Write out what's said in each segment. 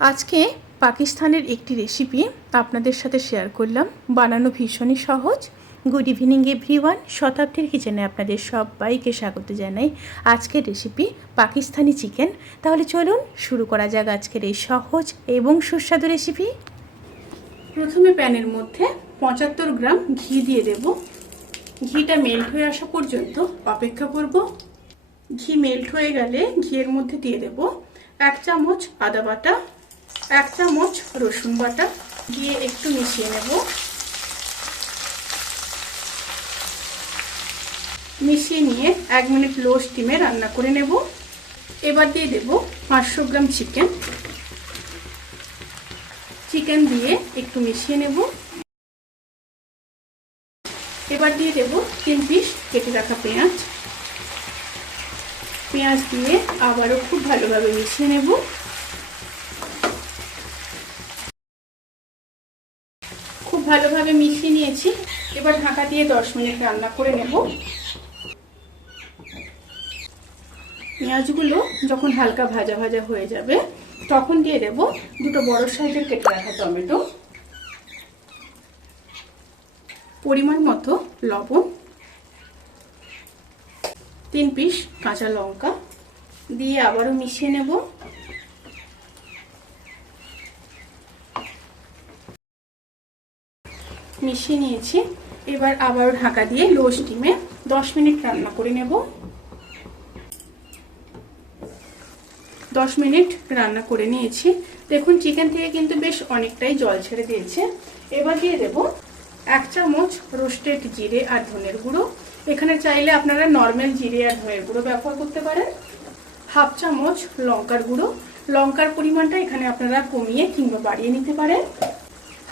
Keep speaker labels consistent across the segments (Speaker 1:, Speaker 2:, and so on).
Speaker 1: আজকে পাকিস্তানের একটি রেসিপি আপনাদের সাথে শেয়ার করলাম। বানানো ভীষণই সহজ। গুড ইভিনিং এভরিওয়ান শতাব্দীর কিচেনে আপনাদের সবাইকে স্বাগত জানাই। আজকের রেসিপি পাকিস্তানি চিকেন তাহলে চলুন শুরু করা যাক আজকের এই সহজ এবং সুস্বাদু রেসিপি প্রথমে প্যানের মধ্যে পঁচাত্তর গ্রাম ঘি দিয়ে দেব। ঘিটা মেল্ট হয়ে আসা পর্যন্ত অপেক্ষা করব। ঘি মেল্ট হয়ে গেলে ঘিয়ের মধ্যে দিয়ে দেব এক চামচ আদা বাটা এক চামচ রসুন বাটা দিয়ে একটু মিশিয়ে নেব। মিশিয়ে নিয়ে এক মিনিট লো স্টিমে রান্না করে নেব। এবার দিয়ে দেব পাঁচশো গ্রাম চিকেন। চিকেন দিয়ে একটু মিশিয়ে নেব। এবার দিয়ে দেব তিন পিস কেটে রাখা পেঁয়াজ। পেঁয়াজ দিয়ে আবারও খুব ভালোভাবে মিশিয়ে নেব। ভালোভাবে মিশিয়ে নিয়েছি। এবার ঢাকা দিয়ে দশ মিনিট রান্না করে নেব। পেঁয়াজগুলো যখন হালকা ভাজা ভাজা হয়ে যাবে, তখন দিয়ে দেব দুটো বড় সাইজের কেটে রাখা টমেটো। পরিমাণ মতো লবণ। তিন পিস কাঁচা লঙ্কা। দিয়ে আবারও মিশিয়ে নেব। মিশিয়ে নিয়েছি। এবার আবার ঢাকা দিয়ে লো স্টিমে দশ মিনিট রান্না করে নেব। দশ মিনিট রান্না করে নিয়েছি। দেখুন, চিকেন থেকে কিন্তু বেশ অনেকটাই জল ছেড়ে দিয়েছে। এবার দিয়ে দেব এক চামচ রোস্টেড জিরে আর ধনের গুঁড়ো। এখানে চাইলে আপনারা নর্মাল জিরে আর ধনের গুঁড়ো ব্যবহার করতে পারেন। হাফ চামচ লঙ্কার গুঁড়ো। লঙ্কার পরিমাণটা এখানে আপনারা কমিয়ে কিংবা বাড়িয়ে নিতে পারেন।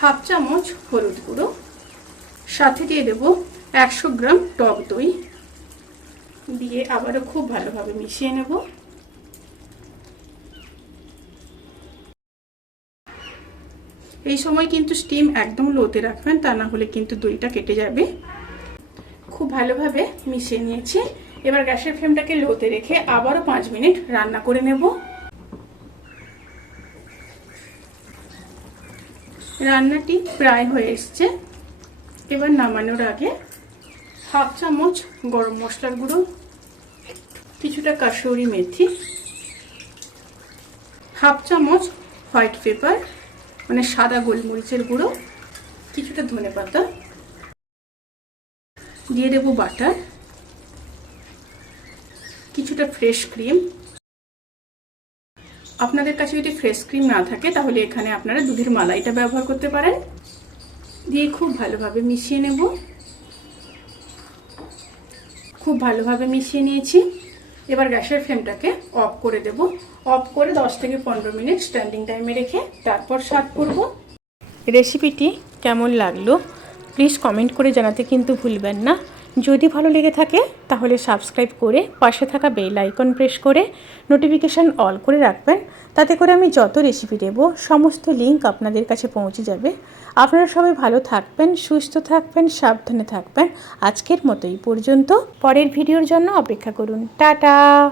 Speaker 1: হাফ চামচ হলুদ গুঁড়ো, সাথে দিয়ে দেব একশো গ্রাম টক দই। দিয়ে আবারও খুব ভালোভাবে মিশিয়ে নেব। এই সময় কিন্তু স্টিম একদম লোতে রাখবেন, তা না হলে কিন্তু দইটা কেটে যাবে। খুব ভালোভাবে মিশিয়ে নিয়েছি। এবার গ্যাসের ফ্লেমটাকে লোতে রেখে আবারও পাঁচ মিনিট রান্না করে নেব। রান্নাটি প্রায় হয়ে এসছে। এবার নামানোর আগে হাফ চামচ গরম মশলার গুঁড়ো, কিছুটা কাসুরি মেথি, হাফ চামচ হোয়াইট পেপার মানে সাদা গোলমরিচের গুঁড়ো, কিছুটা ধনে পাতা, দিয়ে দেবো বাটার, কিছুটা ফ্রেশ ক্রিম আপনাদের কাছে যদি ফ্রেশ ক্রিম না থাকে, তাহলে এখানে আপনারা দুধের মালাইটা ব্যবহার করতে পারেন। দিয়ে খুব ভালোভাবে মিশিয়ে নেব। খুব ভালোভাবে মিশিয়ে নিয়েছি। এবার গ্যাসের ফ্লেমটাকে অফ করে দেব। অফ করে 10 থেকে পনেরো মিনিট স্ট্যান্ডিং টাইমে রেখে তারপর সার্ভ করব। রেসিপিটি কেমন লাগল প্লিজ কমেন্ট করে জানাতে কিন্তু ভুলবেন না। যদি ভালো লেগে থাকে, তাহলে সাবস্ক্রাইব করে পাশে থাকা বেল আইকন প্রেস করে নোটিফিকেশান অল করে রাখবেন। তাতে করে আমি যত রেসিপি দেব, সমস্ত লিঙ্ক আপনাদের কাছে পৌঁছে যাবে। আপনারা সবাই ভালো থাকবেন, সুস্থ থাকবেন, সাবধানে থাকবেন। আজকের মতো এই পর্যন্ত। পরের ভিডিওর জন্য অপেক্ষা করুন। টাটা!